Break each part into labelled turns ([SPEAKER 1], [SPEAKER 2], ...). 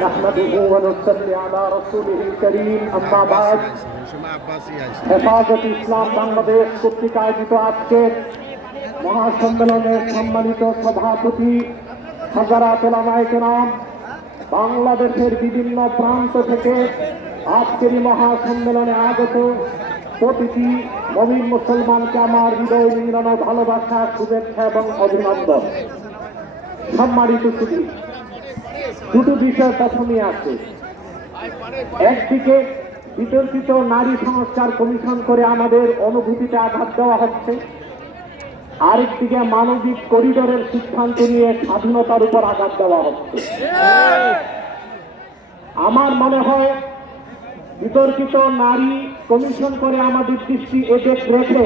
[SPEAKER 1] نحمده ونصلي على رسوله الكريم أما بعد
[SPEAKER 2] সময় আব্বাসি আইসে
[SPEAKER 1] হেফাজত ইসলাম বাংলাদেশ কর্তৃক আয়োজিত আজকের মহাসম্মেলনের সম্মানিত সভাপতি হাজারাত ওলামায়ে নাম বাংলাদেশের বিভিন্ন প্রান্ত থেকে আজকের এই মহাসম্মেলনে আগত প্রতিটি নবীন মুসলমানকে আমার হৃদয় নিংড়ানো ভালোবাসা শুভেচ্ছা এবং অভিনন্দন সম্মানিত শুধু দুটো বিষয় প্রথমে আছে। একদিকে বিতর্কিত নারী সংস্কার কমিশন করে আমাদের অনুভূতিতে আঘাত দেওয়া হচ্ছে। আরেকদিকে মানবিক করিডোরের সিদ্ধান্ত নিয়ে স্বাধীনতার উপর আঘাত দেওয়া হচ্ছে। আমার মনে হয় বিতর্কিত নারী কমিশন করে আমাদের দৃষ্টি এদের রেখে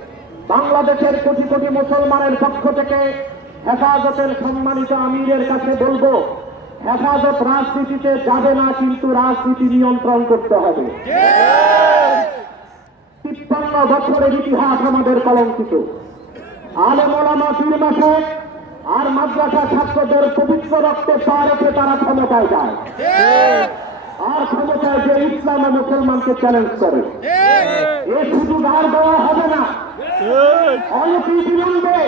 [SPEAKER 1] বাংলাদেশের কোটি কোটি মুসলমানের পক্ষ থেকে হেফাজতের সম্মানিত আমিরের কাছে বলব, হেফাজত রাজনীতিতে যাবে না, কিন্তু রাজনীতি নিয়ন্ত্রণ করতে হবে। তিপ্পান্ন বছরের ইতিহাস আমাদের কলঙ্কিত। আলমোলামা পীর মাসে আর মাদ্রাসা ছাত্রদের পবিত্র রক্তে পা তারা ক্ষমতায় যায়। আর ক্ষমতায় যে ইসলাম মুসলমানকে চ্যালেঞ্জ করে। এ শুধু গার দেওয়া অনতি বিলম্বে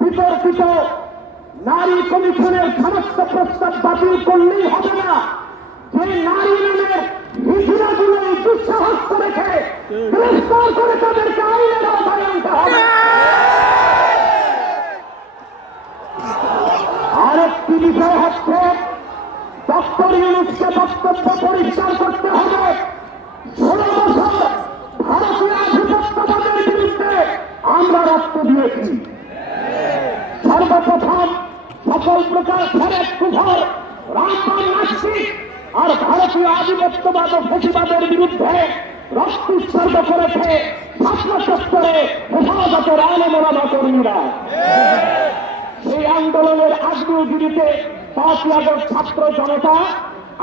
[SPEAKER 1] বিতর্কিত নারী কমিশনের সমস্ত প্রস্তাব বাতিল করলেই হবে না। যে নারী নামের হিজড়াগুলো দুঃসাহস করেছে গ্রেফতার করে তাদেরকে আইনের আওতায় আনতে হবে। আরেকটি বিষয় হচ্ছে, ডক্টর ইউনুসকে বক্তব্য পরিষ্কার করতে হবে। কুফর আর ভারতীয় আধিপত্যবাদ ও ফেসিবাদের বিরুদ্ধে রক্ত উৎসর্গ করেছে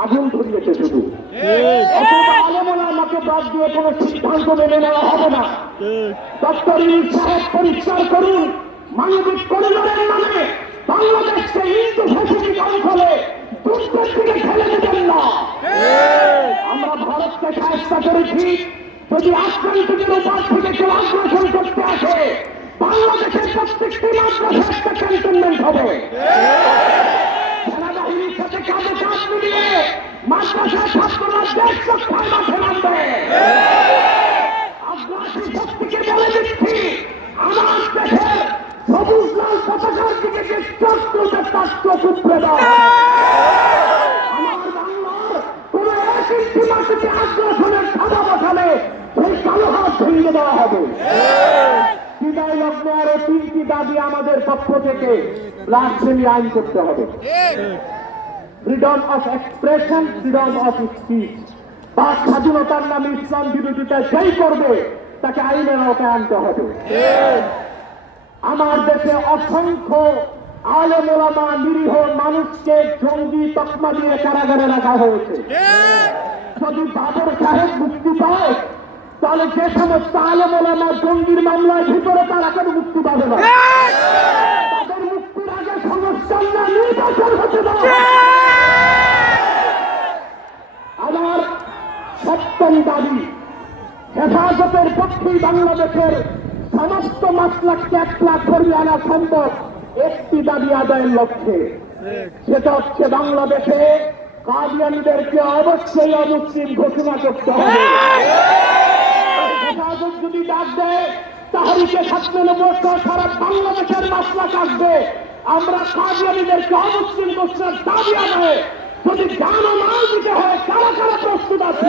[SPEAKER 1] আগুন না। পরিষ্কার করুন, মানবিক করিডোরের নামে বাংলাদেশকে হিন্দু ফ্যাসিলিক অঞ্চলে দুষ্টের দিকে ঠেলে দেবেন না। আমরা ভারতকে সাহায্য করেছি, যদি আক্রান্তদের উপর থেকে কেউ আগ্রাসন করতে আসে, বাংলাদেশের প্রত্যেকটি মাদ্রাসা একটা ক্যান্টনমেন্ট হবে। সেনাবাহিনীর সাথে কাঁধে কাঁধ মিলিয়ে মাদ্রাসার ছাত্ররা দেশ রক্ষার মাঠে নামবে। আগ্রাসী শক্তিকে বলে দিচ্ছি, আমার লাল পতাকার দিকে যে চোখ তুলবে তার চোখ উপড়ে দাও আমার বাংলার কোন এক ইঞ্চি আগ্রাসনের সাদা বসালে সেই কালো হাত ভেঙে দেওয়া হবে। বিদায় লগ্নে আরও তিনটি দাবি আমাদের পক্ষ থেকে আইন করতে হবে। Freedom of expression freedom of speech স্বাধীনতার নামে ইসলাম বিরোধিতা যেই করবে তাকে আইনের আওতায় আনতে হবে। আমার দেশে অসংখ্য আলেমোলামা নিরীহ মানুষকে জঙ্গি তকমা দিয়ে কারাগারে রাখা হয়েছে। যদি বাবর সাহেব মুক্তি পায়, তাহলে যে সমস্ত আলেমোলামা জঙ্গির মামলায় ভিতরে তারা কেন মুক্তি পাবে না? তাদের মুক্তির আগে নির্বাচন হতে দেওয়া আমার সপ্তম দাবি, হেফাজতের পক্ষেই বাংলাদেশের সমস্ত মাসলাককে এক প্ল্যাটফর্মে আনা সম্ভব। একটি দাবি আদায়ের লক্ষ্যে। সেটা হচ্ছে বাংলাদেশে কাদিয়ানিদেরকে অবশ্যই অমুসলিম ঘোষণা করতে হবে। যদি ডাক দেয় তাহরিকে ছাত্র নম্বর সারা বাংলাদেশের মাসলা কাটবে। আমরা কাদিয়ানিদেরকে অমুসলিম ঘোষণার দাবি আদায় যদি জানো মাল দিতে হয় কারা কারা প্রস্তুত আছে?